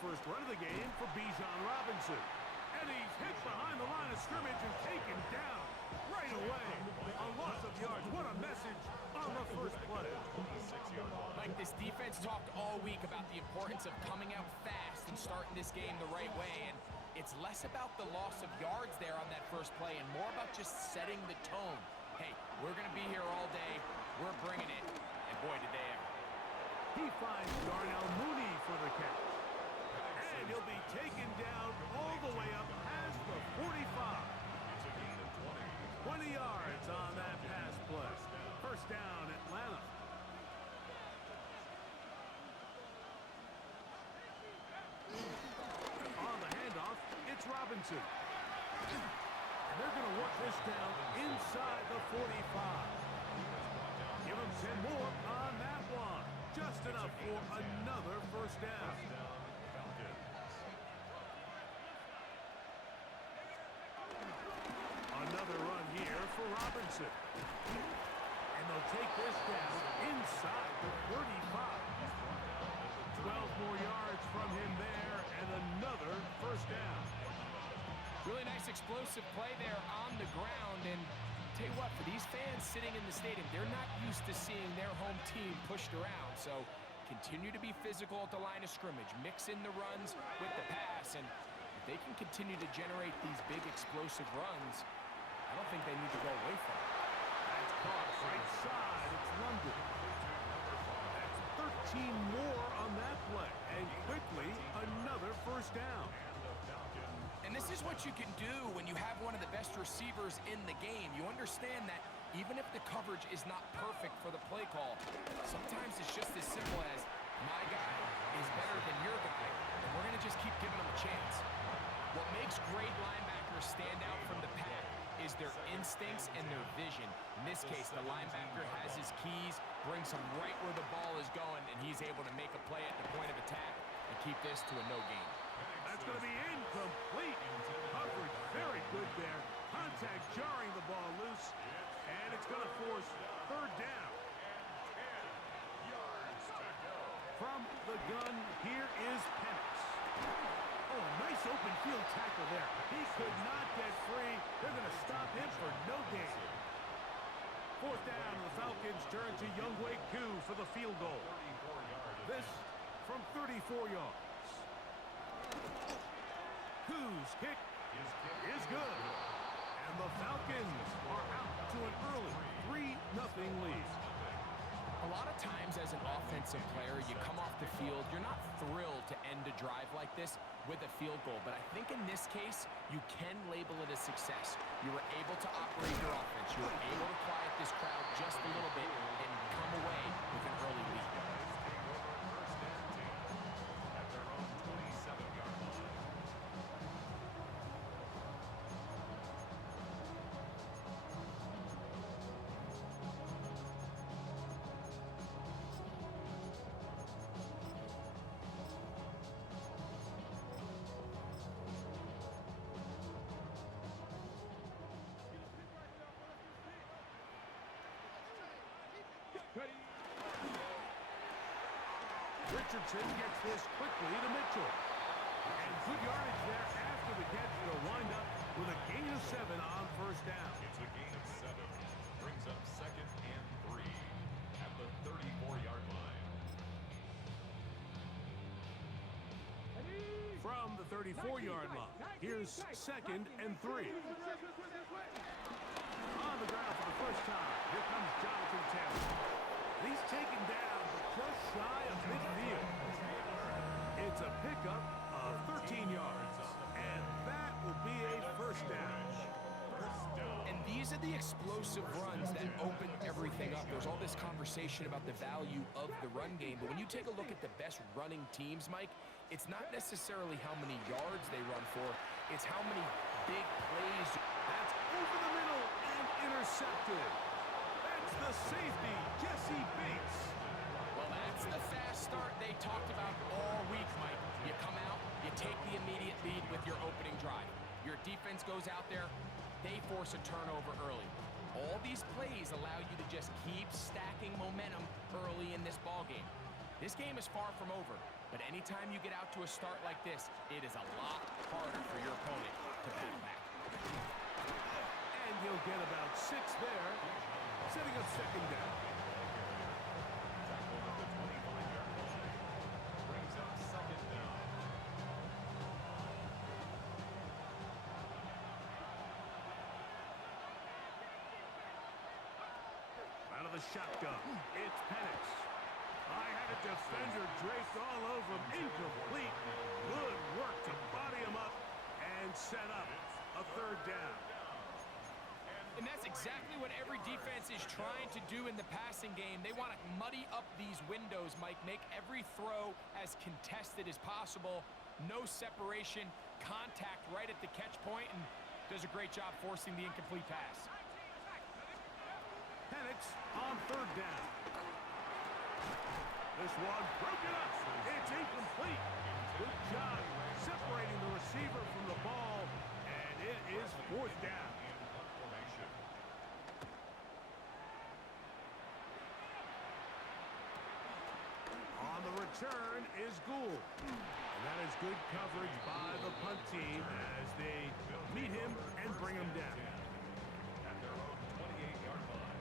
first run of the game for Bijan Robinson. And he's hit behind the line of scrimmage and taken down right away. A loss of yards. What a message on the first play. Mike, this defense talked all week about the importance of coming out fast and starting this game the right way. And it's less about the loss of yards there on that first play and more about just setting the tone. Hey, we're going to be here all day. We're bringing it. And boy, did they ever. He finds Darnell Mooney for the catch. And he'll be taken down all the way up past the 45. 20 yards on that pass play. First down, Atlanta. On the handoff, it's Robinson. And they're going to work this down inside the 45. Give them 10 more on that one. Just enough for another first down. Another run here for Robinson. And they'll take this down inside the 35. 12 more yards from him there and another first down. Really nice explosive play there on the ground. And tell you what, for these fans sitting in the stadium, they're not used to seeing their home team pushed around. So continue to be physical at the line of scrimmage. Mix in the runs with the pass. And if they can continue to generate these big explosive runs, I don't think they need to go away from it. That's caught right side. It's London. That's 13 more on that play. And quickly, another first down. And this is what you can do when you have one of the best receivers in the game. You understand that even if the coverage is not perfect for the play call, sometimes it's just as simple as my guy is better than your guy, and we're going to just keep giving him a chance. What makes great linebackers stand out from the pack is their instincts and their vision. In this case, the linebacker has his keys, brings him right where the ball is going, and he's able to make a play at the point of attack and keep this to a no gain. That's going to be incomplete. Coverage very good there. Contact jarring the ball loose, and it's going to force third down. From the gun, here is Penix. Oh, a nice open field tackle there. He could not get free. They're going to stop him for no gain. Fourth down, the Falcons turn to Younghoe Koo for the field goal. This from 34 yards. Koo's kick is good. And the Falcons are out to an early 3-0 lead. A lot of times as an offensive player, you come off the field, you're not thrilled to end a drive like this with a field goal. But I think in this case, you can label it a success. You were able to operate your offense. You were able to quiet this crowd just a little bit and come away with an early lead. Richardson gets this quickly to Mitchell. And good yardage there after the catch. They'll wind up with a gain of 7 on first down. It's a gain of 7. Brings up 2nd and 3 at the 34-yard line. From the 34-yard line, here's 2nd and 3. On the ground for the first time, here comes Jonathan Taylor. He's taken down just shy of midfield. It's a pickup of 13 yards, and that will be a first down. And these are the explosive runs that open everything up. There's all this conversation about the value of the run game, but when you take a look at the best running teams, Mike, it's not necessarily how many yards they run for, it's how many big plays. That's over the middle and intercepted. That's the safety, Jesse Bates. Well, that's the fast start they talked about all week, Mike. You come out, you take the immediate lead with your opening drive. Your defense goes out there, they force a turnover early. All these plays allow you to just keep stacking momentum early in this ball game. This game is far from over. But anytime you get out to a start like this, it is a lot harder for your opponent to battle back. And he'll get about 6 there, setting up second down. Tackle at the 25-yard line. Brings up second down. Out of the shotgun, it's Penix. I had a defender draped all over him, incomplete. Good work to body him up and set up a third down. And that's exactly what every defense is trying to do in the passing game. They want to muddy up these windows, Mike, make every throw as contested as possible. No separation, contact right at the catch point, and does a great job forcing the incomplete pass. Penix on third down. This one broken up. It's incomplete. Good job separating the receiver from the ball, and it is fourth down. On the return is Gould. And that is good coverage by the punt team as they meet him and bring him down. At their own 28-yard line.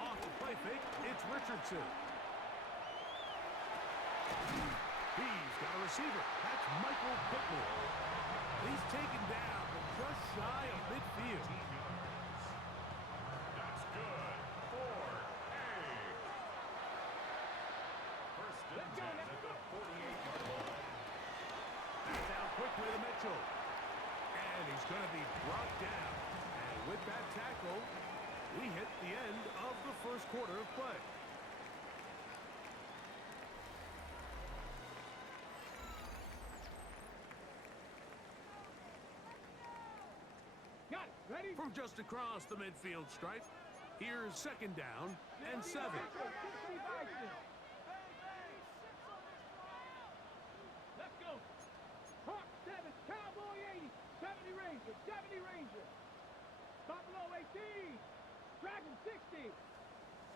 Off the play fake, it's Richardson. He's got a receiver. That's Michael Pittman. He's taken down, but just shy of midfield. That's good for a first and 10 at the 48-yard line. Back down quickly to Mitchell. And he's going to be brought down. And with that tackle, we hit the end of the first quarter of play. Ready? From just across the midfield stripe, here's second down and 7. Let's go. Hawk 7, Cowboy 80, 70 Ranger, 70 Ranger. Buffalo 18, Dragon 60.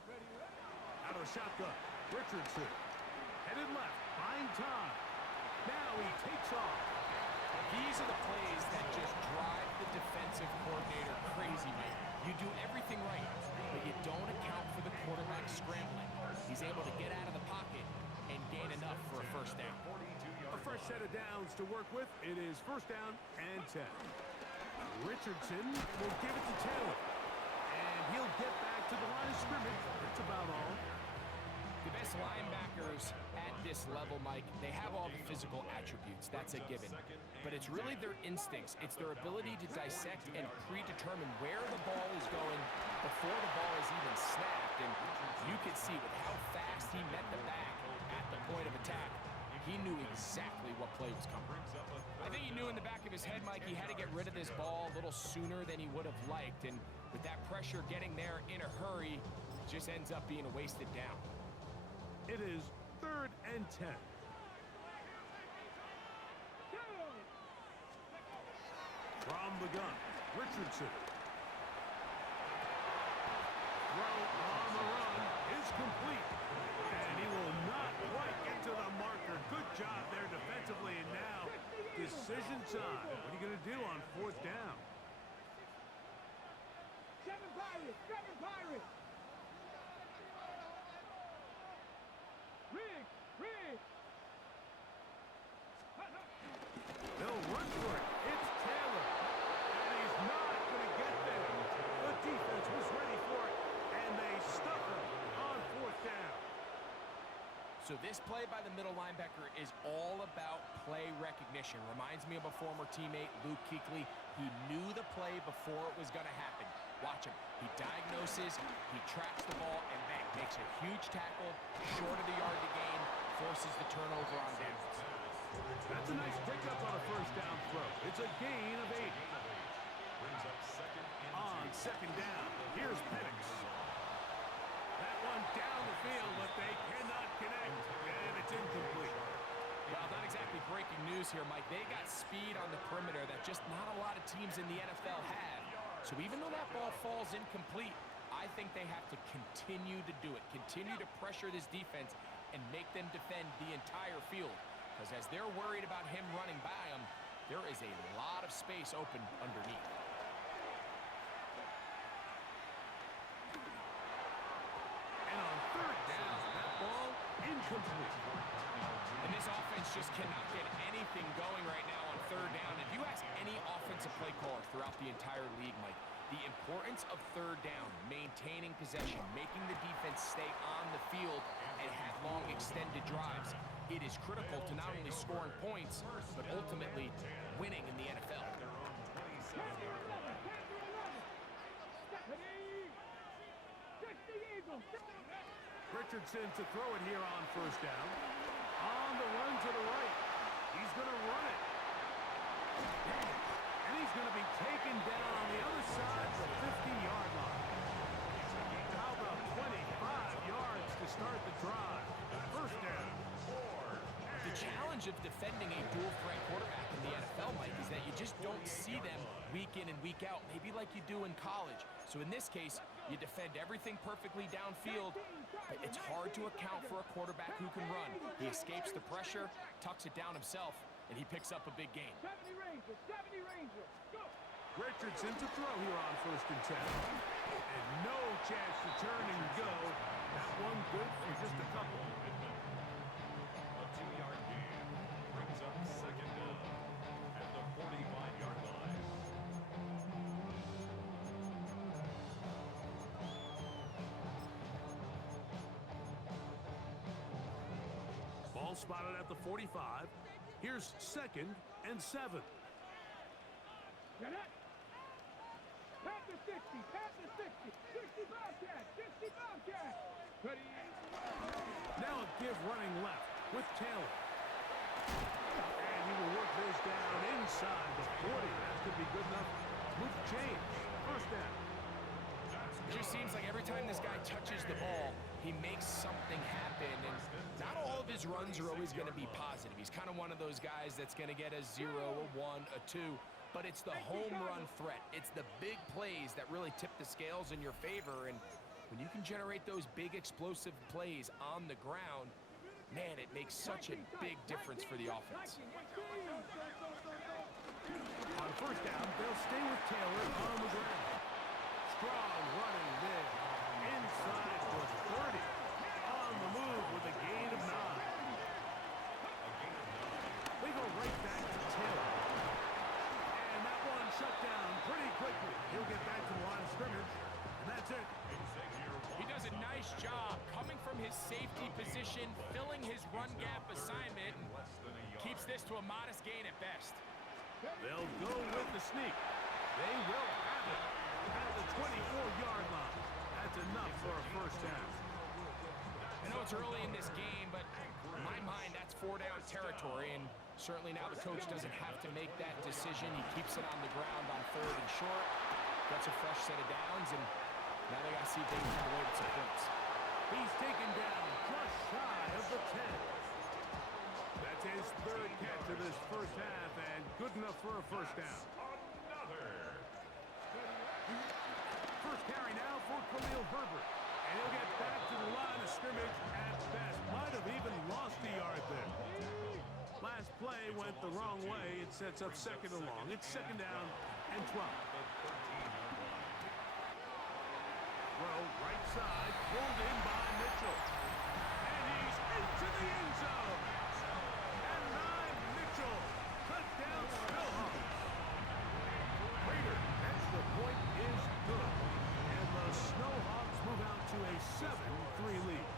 Ready, ready. Out of the shotgun, Richardson. Headed left, buying time. Now he takes off. These are the plays that just drive the defensive coordinator crazy, mate. You do everything right, but you don't account for the quarterback scrambling. He's able to get out of the pocket and gain enough for a first down. A fresh set of downs to work with. It is first down and 10. Richardson will give it to Taylor. And he'll get back to the line of scrimmage. That's about all. The best linebackers at this level, Mike, they have all the physical attributes. That's a given. But it's really their instincts. It's their ability to dissect and predetermine where the ball is going before the ball is even snapped. And you could see with how fast he met the back at the point of attack, he knew exactly what play was coming. I think he knew in the back of his head, Mike, he had to get rid of this ball a little sooner than he would have liked. And with that pressure getting there in a hurry, it just ends up being a wasted down. It is third and 10. From the gun, Richardson. Throw on the run is complete. And he will not quite get to the marker. Good job there defensively. And now, decision time. What are you going to do on fourth down? 7 Pirates, 7 Pirates. Riggs, Riggs. They'll run for it. It's Taylor. And he's not going to get there. The defense was ready for it, and they stuck him on fourth down. So this play by the middle linebacker is all about play recognition. Reminds me of a former teammate, Luke Kuechly. He knew the play before it was going to happen. Watch him. He diagnoses, he tracks the ball, and bang, makes a huge tackle, short of the yard to gain, forces the turnover on downs. That's a nice pickup on a first down throw. It's a gain of 8. Brings up second and On second down, here's Penix. That one down the field, but they cannot connect, and it's incomplete. Well, not exactly breaking news here, Mike. They got speed on the perimeter that just not a lot of teams in the NFL have. So even though that ball falls incomplete, I think they have to continue to do it, continue to pressure this defense and make them defend the entire field. Because as they're worried about him running by them, there is a lot of space open underneath. And on third down, that ball incomplete. And this offense just cannot get anything going right now on third down. If you ask any offensive play caller throughout the entire league, Mike, the importance of third down, maintaining possession, making the defense stay on the field and have long extended drives, it is critical to not only scoring points, but ultimately winning in the NFL. Richardson to throw it here on first down. On the run to the right. He's going to run it. And he's going to be taken down on the other side, the 50-yard line. How about 25 yards to start the drive? First down. The challenge of defending a dual-threat quarterback in the NFL, Mike, is that you just don't see them week in and week out, maybe like you do in college. So in this case, you defend everything perfectly downfield, but it's hard to account for a quarterback who can run. He escapes the pressure, tucks it down himself, and he picks up a big gain. 70 Ranger, 70 Ranger, go! Richardson to throw here on first and 10. And no chance to turn and go. That one good for just a couple. A 2-yard gain brings up second down at the 45-yard line. Ball spotted at the 45. Here's second and 7. Get it! Pat the 60, pat the 60, 60 Bobcat, 60 Bobcat! Ready? Now a give running left with Taylor. And he will work this down inside the 40. That could be good enough. Move change. First down. It just seems like every time this guy touches the ball, he makes something happen, and not all of his runs are always going to be positive. He's kind of one of those guys that's going to get a 0, a 1, a 2, but it's the home run threat. It's the big plays that really tip the scales in your favor, and when you can generate those big explosive plays on the ground, man, it makes such a big difference for the offense. On first down, they'll stay with Taylor on the ground. Strong running there. Inside the 30. On the move with a gain of 9. They go right back to Taylor. And that one shut down pretty quickly. He'll get back to the line of scrimmage. And that's it. He does a nice job coming from his safety position, filling his run gap assignment, and keeps this to a modest gain at best. They'll go with the sneak. They will have it at the 24-yard line. That's enough for a first down. I know it's early in this game, but in my mind, that's 4-down territory, and certainly now the coach doesn't have to make that decision. He keeps it on the ground on 3rd and short, gets a fresh set of downs, and now they got to see if they can come away with some points. He's taken down just shy of the 10. That's his 3rd catch of this first half, and good enough for a first down. Another. First carry now for Khalil Herbert. And he'll get back to the line of scrimmage at best. Might have even lost a yard there. Last play went the wrong way. It sets up second and long. It's second down and 12. Throw right side, pulled in by Mitchell. And he's into the end zone. And 9 Mitchell. Touchdown Snowhawks. Raider, extra point is good. And the Snowhawks move out to a 7-3 lead.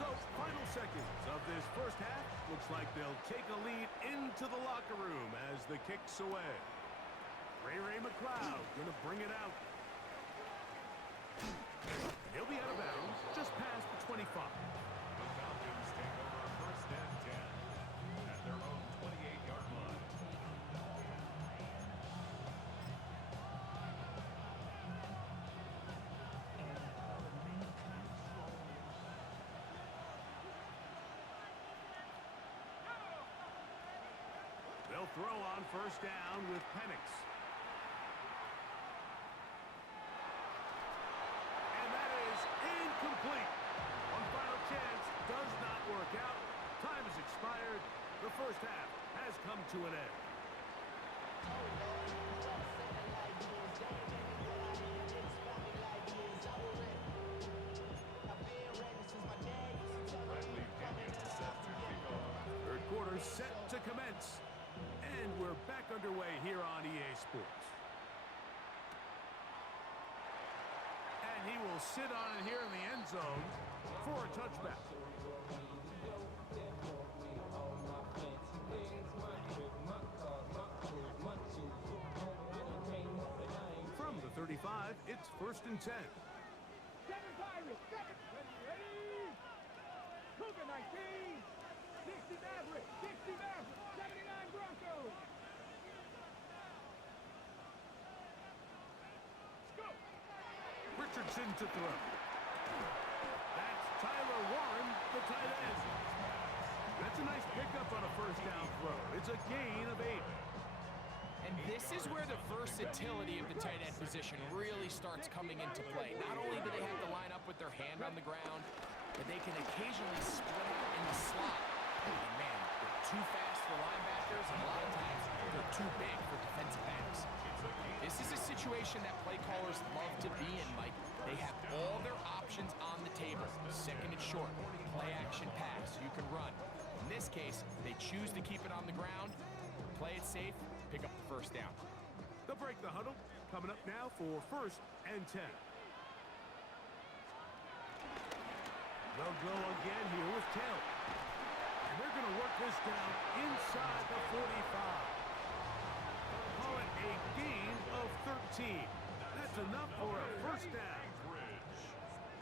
So, final seconds of this first half. Looks like they'll take a lead into the locker room as the kick's away. Ray McLeod gonna bring it out. He'll be out of bounds just past the 25. The Falcons take over first and 10 at their own 28-yard line. throw on first down with Penix. And that is incomplete. One final chance does not work out. Time has expired. The first half has come to an end. Third quarter set to commence. And we're back underway here on EA Sports. And he will sit on it here in the end zone for a touchback. From the 35, it's 1st and 10. 7 Pirates, 7. Ready? Cougar 19. 60 Mavericks, 60 Mavericks, 79 Broncos. Go. Richardson to throw. That's Tyler Warren, the tight end. That's a nice pickup on a first down throw. It's a gain of 8. And this is where the versatility of the tight end position really starts coming into play. Not only do they have to line up with their hand on the ground, but they can occasionally split out in the slot. And man, they're too fast for linebackers, and a lot of times they're too big for defensive backs. This is a situation that play callers love to be in, Mike. They have all their options on the table. Second and short, play action pass, you can run. In this case, they choose to keep it on the ground, play it safe, pick up the first down. They'll break the huddle. Coming up now for 1st and 10. They'll go again here with Taylor. And they're going to work this down inside the 45. Call it a gain of 13. That's enough for a first down.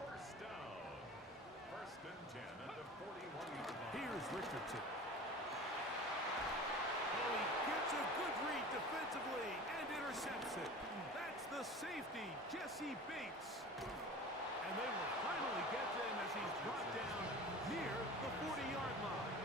First down. 1st and 10 at the 41. Here's Richardson. Oh, he gets a good read defensively and intercepts it. That's the safety, Jesse Bates. And they will finally get to him as he's brought down near the 40-yard line.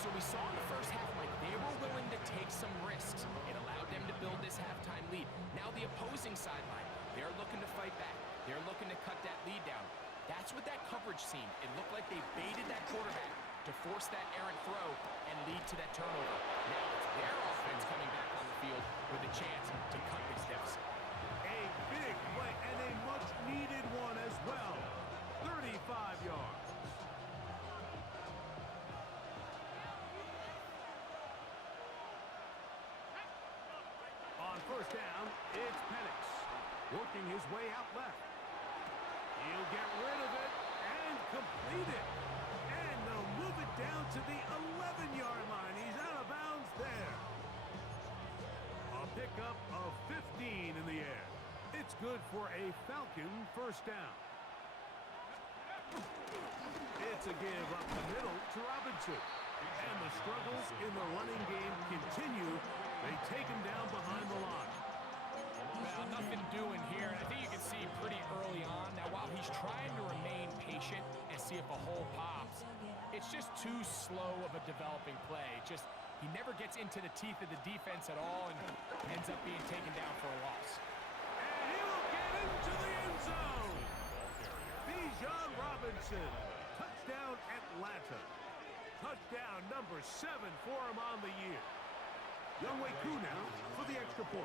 So we saw in the first half, Mike, they were willing to take some risks. It allowed them to build this halftime lead. Now the opposing sideline, they're looking to fight back. They're looking to cut that lead down. That's what that coverage seemed. It looked like they baited that quarterback to force that errant throw and lead to that turnover. Now it's their offense coming back on the field with a chance to cut this deficit. A big play and a much-needed one as well. 35 yards. On first down, it's Penix, working his way out left. He'll get rid of it and complete it. And they'll move it down to the 11-yard line. He's out of bounds there. A pickup of 15 in the air. It's good for a Falcon first down. It's a give up the middle to Robinson. And the struggles in the running game continue. They take him down behind the line. Well, nothing doing here, and I think you can see pretty early on. Now, while he's trying to remain patient and see if a hole pops, it's just too slow of a developing play. He never gets into the teeth of the defense at all and ends up being taken down for a loss. And he will get into the end zone. Bijan Robinson. Touchdown, Atlanta. Touchdown number 7 for him on the year. Younghoe Koo now for the extra point.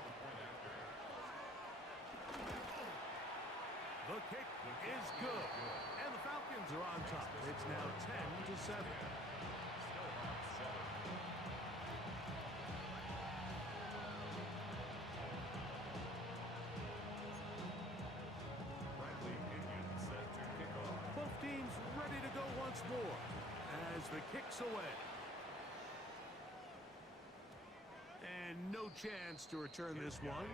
The kick is good. And the Falcons are on top. It's now 10-7. Both teams ready to go once more as the kick's away. And no chance to return this one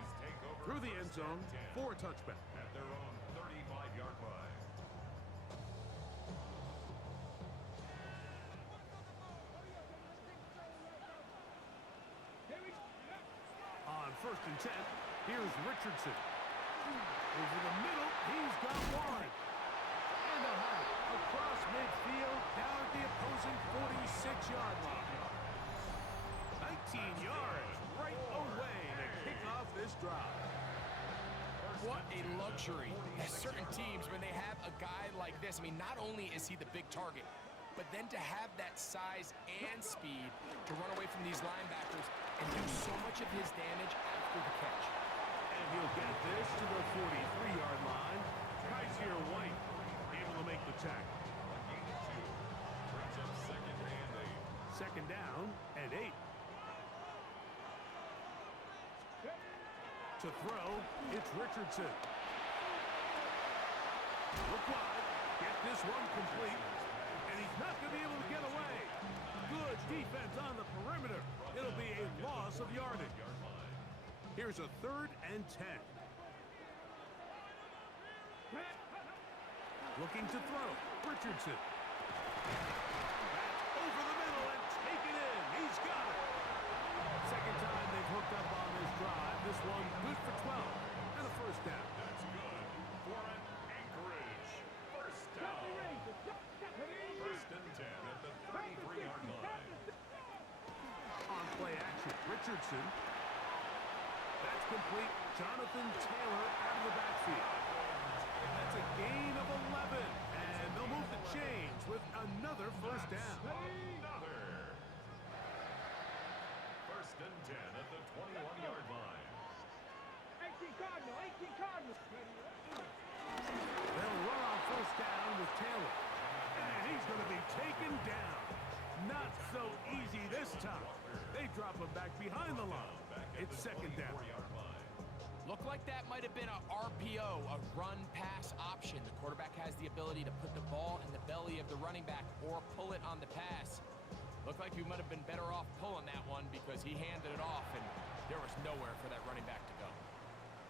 through the end zone for a touchback. At their own 35-yard line. On 1st and 10, here's Richardson. Over the middle, he's got one. And a high across midfield down at the opposing 46-yard line. 19 yards right away to kick off this drive. What a luxury. Certain teams, when they have a guy like this, I mean, not only is he the big target, but then to have that size and speed to run away from these linebackers and do so much of his damage after the catch. And he'll get this to the 43-yard line. Kaiser White able to make the tackle. Brings up second and 8. Second down and 8. To throw, it's Richardson. Look wide, get this one complete, and he's not going to be able to get away. Good defense on the perimeter. It'll be a loss of yardage. Here's a 3rd and 10. Looking to throw, Richardson. Back over the middle and take it in. He's got it. Second time they've hooked up on this drive. This one good for 12 and a first down. That's good for an Anchorage first down. First and 10 at the 33-yard line. On play action, Richardson. That's complete. Jonathan Taylor out of the backfield. That's a gain of 11, and they'll move the chains with another first down. Another. First and 10 at the 21-yard line. 18 Cardinal, 18 Cardinal. They'll run on first down with Taylor, and he's going to be taken down. Not so easy this time. They drop him back behind the line. It's second down. Looked like that might have been a RPO, a run-pass option. The quarterback has the ability to put the ball in the belly of the running back or pull it on the pass. Looked like he might have been better off pulling that one because he handed it off, and there was nowhere for that running back to go.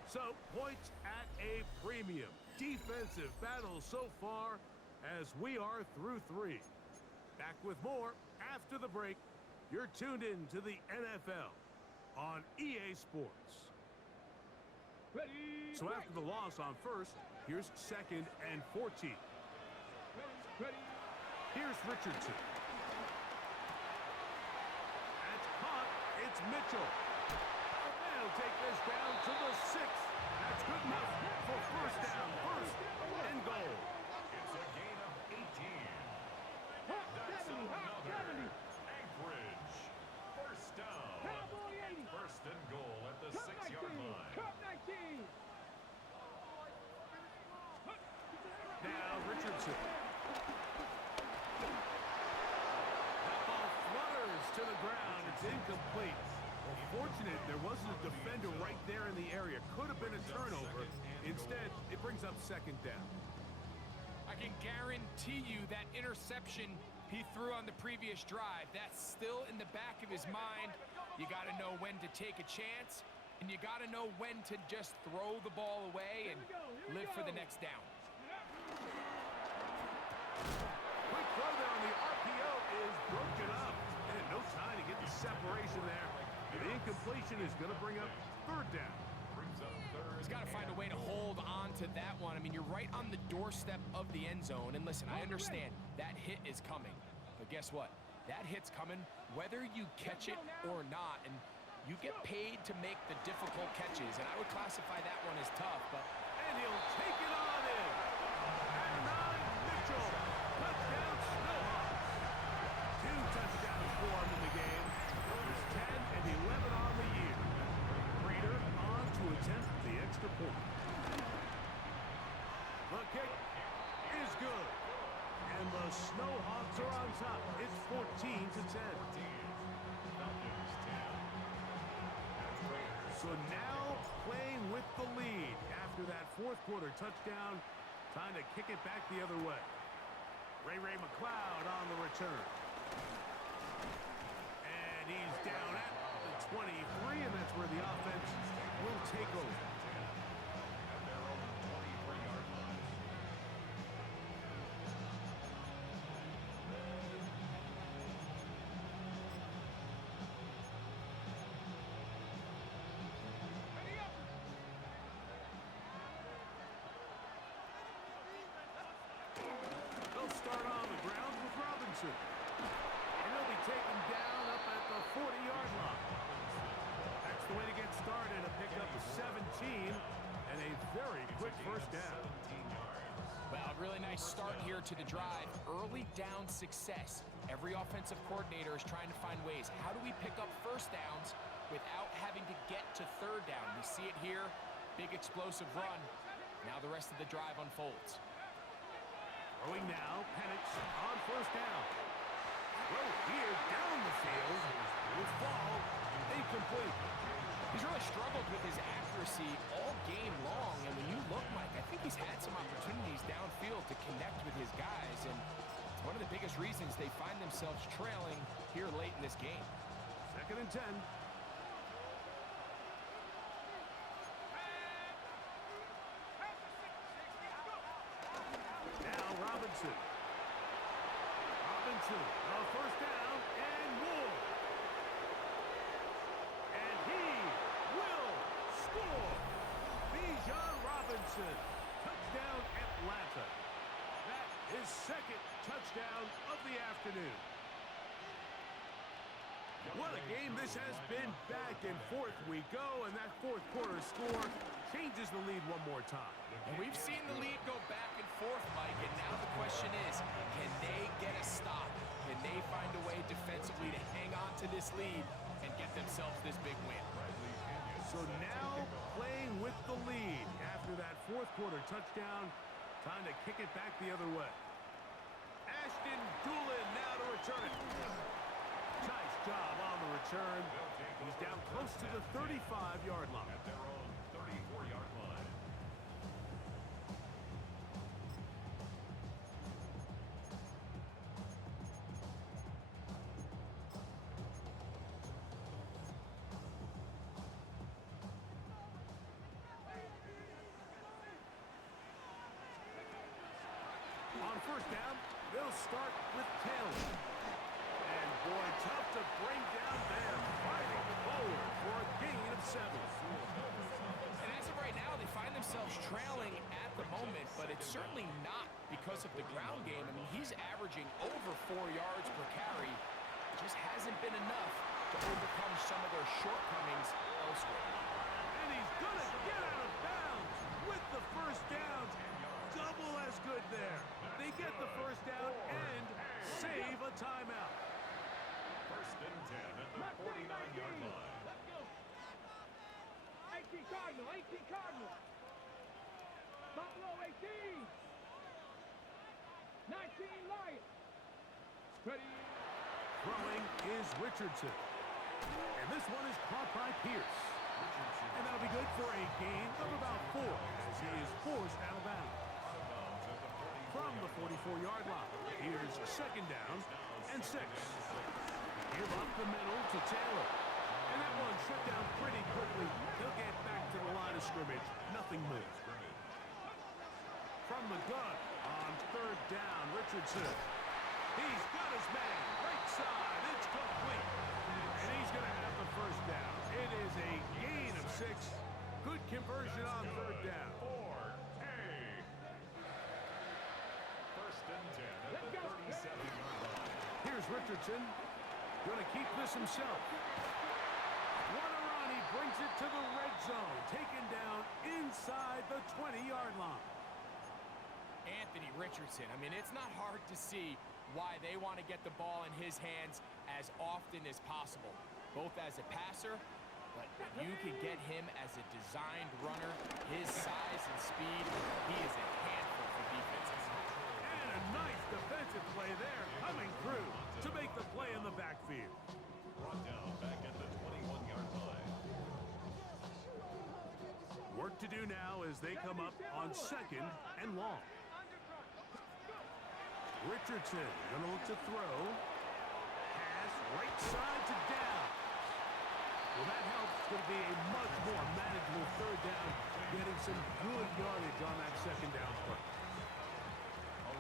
So, points at a premium. Defensive battle so far as we are through 3. Back with more after the break. You're tuned in to the NFL on EA Sports. Ready. So after the loss on first, here's 2nd and 14. Ready. Here's Richardson. That's caught. It's Mitchell. They'll take this down to the 6. That's good enough for first down. First and goal. It's a gain of 18. Hot That's 70, hot another 70. Anchorage first down. Cowboy 80. First and goal at the Cup 6-yard 19. line. Cup 19. Now Richardson. That ball flutters to the ground. It's incomplete. Well, fortunate there wasn't a defender right there in the area. Could have been a turnover. Instead, it brings up second down. I can guarantee you that interception he threw on the previous drive, that's still in the back of his mind. You got to know when to take a chance, and you got to know when to just throw the ball away and live for the next down. Quick throw there on the RPO is broken up. And no time to get the separation there. The incompletion is going to bring up third down. Brings up third. He's got to find a way to hold on to that one. I mean, you're right on the doorstep of the end zone. And listen, I understand that hit is coming. But guess what? That hit's coming whether you catch it or not. And you get paid to make the difficult catches. And I would classify that one as tough, but... And he'll take it on in. And Mitchell. Touchdown, Snowhawks. 2 touchdowns for him in the game. There's 10 and 11 on the year. Reader on to attempt the extra point. The kick is good. And the Snowhawks are on top. It's 14-10. Falcons 10. So now playing with the lead after that fourth quarter touchdown. Time to kick it back the other way. Ray McLeod on the return. And he's down at the 23, and that's where the offense will take over. At their own 23-yard line. Ready up. They'll start on the ground with Robinson. And he'll be taken down up at the 40-yard line. That's the way to get started. A pickup of 17 and a very quick first down. 17 yards. Well, a really nice start here to the drive. Early down success. Every offensive coordinator is trying to find ways. How do we pick up first downs without having to get to third down? We see it here. Big explosive run. Now the rest of the drive unfolds. Throwing now, Penix on first down. Throw here down the field. Will fall incomplete. He's really struggled with his accuracy all game long, and when you look, Mike, I think he's had some opportunities downfield to connect with his guys, and it's one of the biggest reasons they find themselves trailing here late in this game. 2nd and 10. Now Robinson. Robinson, first down, and more. And he will score. Bijan Robinson, touchdown Atlanta. That is 2nd touchdown of the afternoon. What a game this has been. Back and forth we go, and that 4th quarter score changes the lead one more time. And we've seen the lead go back and forth, Mike, and now the question is, can they get a stop? Can they find a way defensively to hang on to this lead and get themselves this big win? So now playing with the lead after that 4th quarter touchdown, time to kick it back the other way. Ashton Doolin now to return it. Nice job on the return. He's down close to the 35-yard line. At their own 34-yard line. On first down, they'll start with Taylor. And boy, tough to bring down there. Fighting forward for a gain of 7. And as of right now, they find themselves trailing at the moment, but it's certainly not because of the ground game. I mean, he's averaging over 4 yards per carry. It just hasn't been enough to overcome some of their shortcomings elsewhere. And he's going to get out of bounds with the first down. Double as good there. They get the first down and save a timeout. 1st and 10 at the 49-yard line. Let's go. 18 Cardinal, 18 Cardinal. Buffalo 18. 19 Lions. Ready. Throwing is Richardson. And this one is caught by Pierce. And that'll be good for a gain of about 4 as he is forced out of bounds. From the 44-yard line, here's 2nd down and 6. Give up the middle to Taylor. And that one shut down pretty quickly. He'll get back to the line of scrimmage. Nothing more. From the gun on 3rd down, Richardson. He's got his man. Right side. It's complete. And he's going to have the first down. It is a gain of 6. Good conversion on 3rd down. 1st and 10 at the 37-yard line. Here's Richardson. Going to keep this himself. He brings it to the red zone. Taken down inside the 20-yard line. Anthony Richardson, I mean, it's not hard to see why they want to get the ball in his hands as often as possible, both as a passer, but when you can get him as a designed runner, his size and speed, he is a handful for defenses. And a nice defensive play there coming through to make the play in the backfield. Brought down back at the 21-yard line. Work to do now as they come up on 2nd and long. Richardson going to look to throw. Pass right side to down. Well, that helps. It's going to be a much more manageable 3rd down, getting some good yardage on that 2nd down play.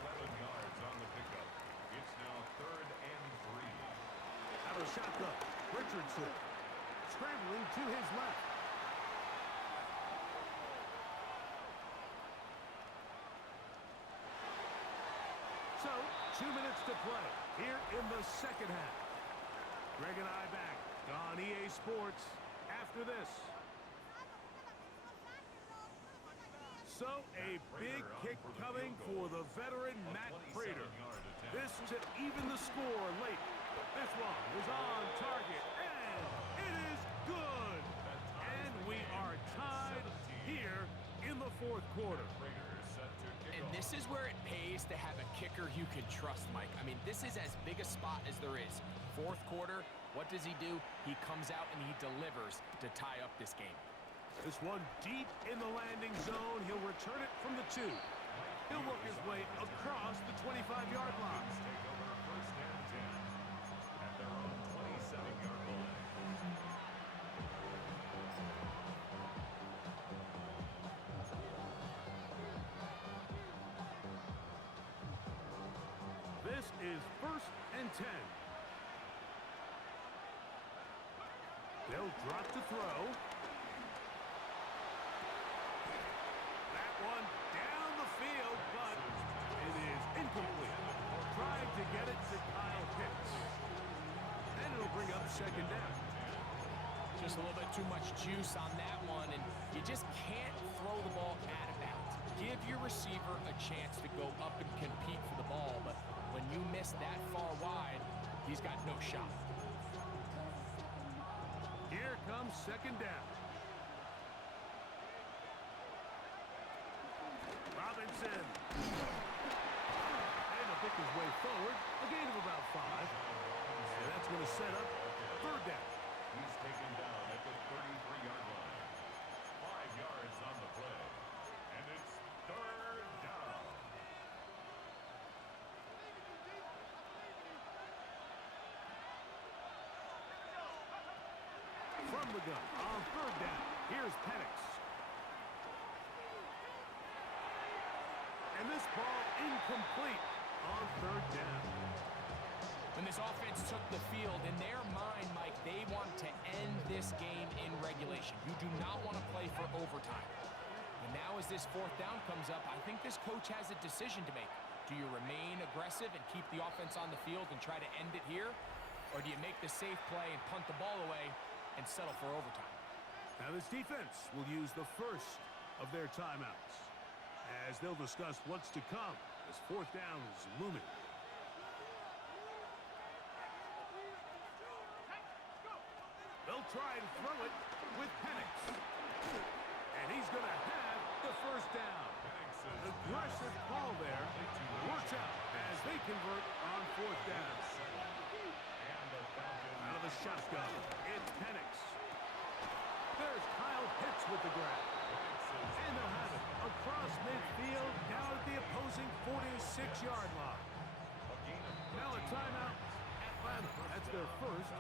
11 yards on the pickup. It's now 3rd and 3. Out of shotgun, Richardson scrambling to his left. So, 2 minutes to play here in the 2nd half. Greg and I back on EA Sports after this. So a big kick coming for the veteran Matt Prater. This to even the score late. This one is on target, and it is good. And we are tied here in the fourth quarter. And this is where it pays to have a kicker you can trust, Mike. I mean, this is as big a spot as there is. Fourth quarter, what does he do? He comes out and he delivers to tie up this game. This one deep in the landing zone. He'll return it from the 2. He'll work his way across the 25-yard line. Take over first and 10 at their own 27-yard line. This is first and 10. They'll drop to throw. That one down the field, but it is incomplete. Trying to get it to Kyle Pitts. And it'll bring up second down. Just a little bit too much juice on that one, and you just can't throw the ball out of bounds. Give your receiver a chance to go up and compete for the ball, but when you miss that far wide, he's got no shot. Here comes second down. Robinson. And he'll pick his way forward. A gain of about 5. And that's going to set up third down. He's taken down at the 33-yard line. 5 yards on the play. And it's third down. From the gun on third down. Here's Penix. And this ball incomplete on third down. When this offense took the field, in their mind, Mike, they want to end this game in regulation. You do not want to play for overtime. And now as this fourth down comes up, I think this coach has a decision to make. Do you remain aggressive and keep the offense on the field and try to end it here? Or do you make the safe play and punt the ball away and settle for overtime? Now this defense will use the first of their timeouts as they'll discuss what's to come as fourth down is looming. They'll try and throw it with Penix. And he's going to have the first down. Aggressive call there. Works out as they convert on fourth down. Out of the shotgun, it's Penix. There's Kyle Pitts with the grab. And they'll have it across midfield down at the opposing 46-yard line. Now a timeout. Atlanta, that's their first,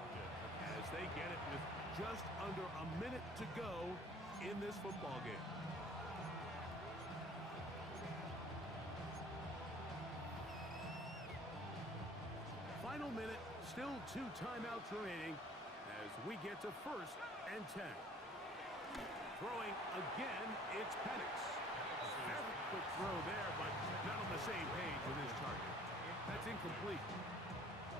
as they get it with just under a minute to go in this football game. Final minute, still 2 timeouts remaining as we get to first and 10. Throwing again, it's Penix. Very quick throw there, but not on the same page with his target. That's incomplete.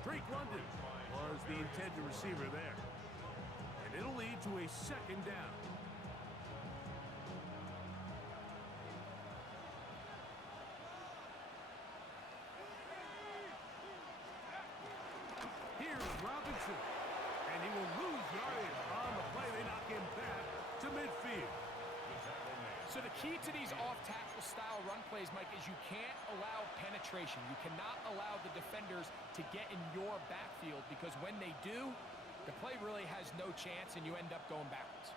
Drake London was the intended receiver there. And it'll lead to a second down. Here's Robinson. And he will lose yardage on the play. They knock him back to midfield. So the key to these off-tackle style run plays, Mike, is you can't allow penetration. You cannot allow the defenders to get in your backfield because when they do, the play really has no chance and you end up going backwards.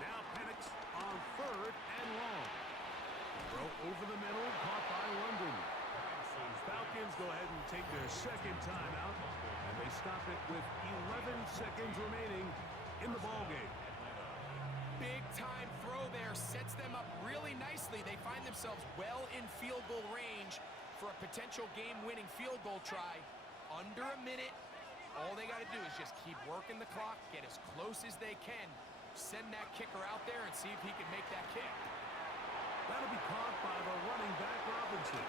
Now Penix on third and long. Throw over the middle, caught by London. Falcons go ahead and take their second timeout, and they stop it with 11 seconds remaining in the ballgame. Big big-time throw there sets them up really nicely. They find themselves well in field goal range for a potential game-winning field goal try. Under a minute. All they got to do is just keep working the clock, get as close as they can, send that kicker out there and see if he can make that kick. That'll be caught by the running back, Robinson.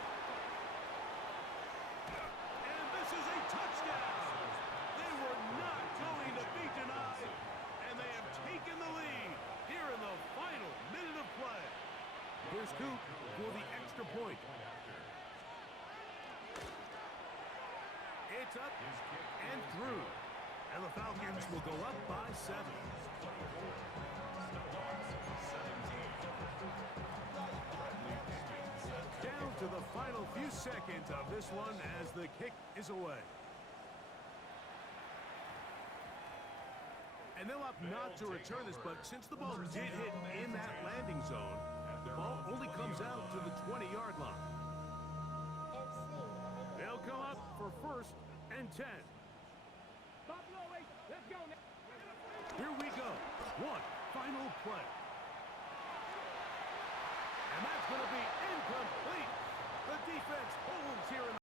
And this is a touchdown. They were not going to be denied, and they have taken the lead here in the final minute of play. Here's Coop for the extra point. It's up and through. And the Falcons will go up by 7. Down to the final few seconds of this one as the kick is away. And they'll opt not to return this, but since the ball did hit in that landing zone, the ball only comes out to the 20-yard line. They'll come up for 1st and 10. Buffalo, let's go now. Here we go. One final play. And that's going to be incomplete. The defense holds here in the